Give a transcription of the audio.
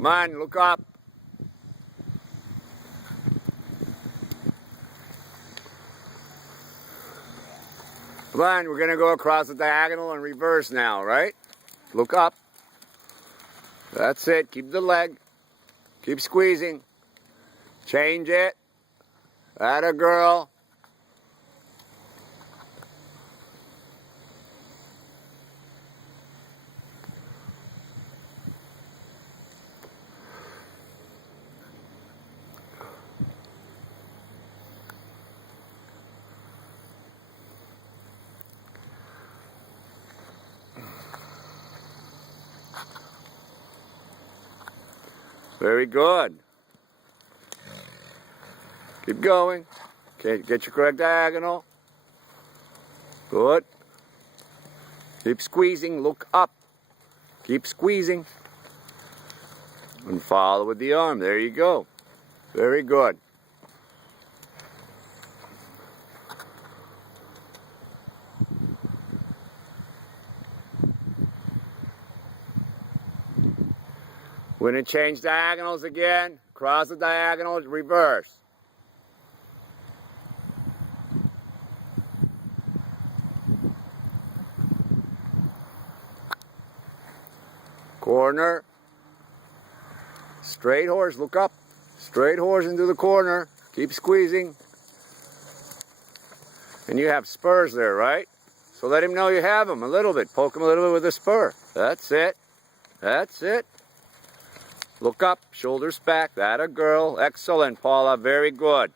Come on, look up. Come on, we're going to go across the diagonal and reverse now, right? Look up. That's it. Keep the leg. Keep squeezing. Change it. Atta girl. Very good. Keep going. Okay, get your correct diagonal. Good. Keep squeezing. Look up. Keep squeezing. And follow with the arm. There you go. Very good. We're going to change diagonals again. Cross the diagonals, reverse. Corner. Straight horse, look up. Straight horse into the corner. Keep squeezing. And you have spurs there, right? So let him know you have them a little bit. Poke him a little bit with a spur. That's it. That's it. Look up, shoulders back. That a girl. Excellent, Paula. Very good.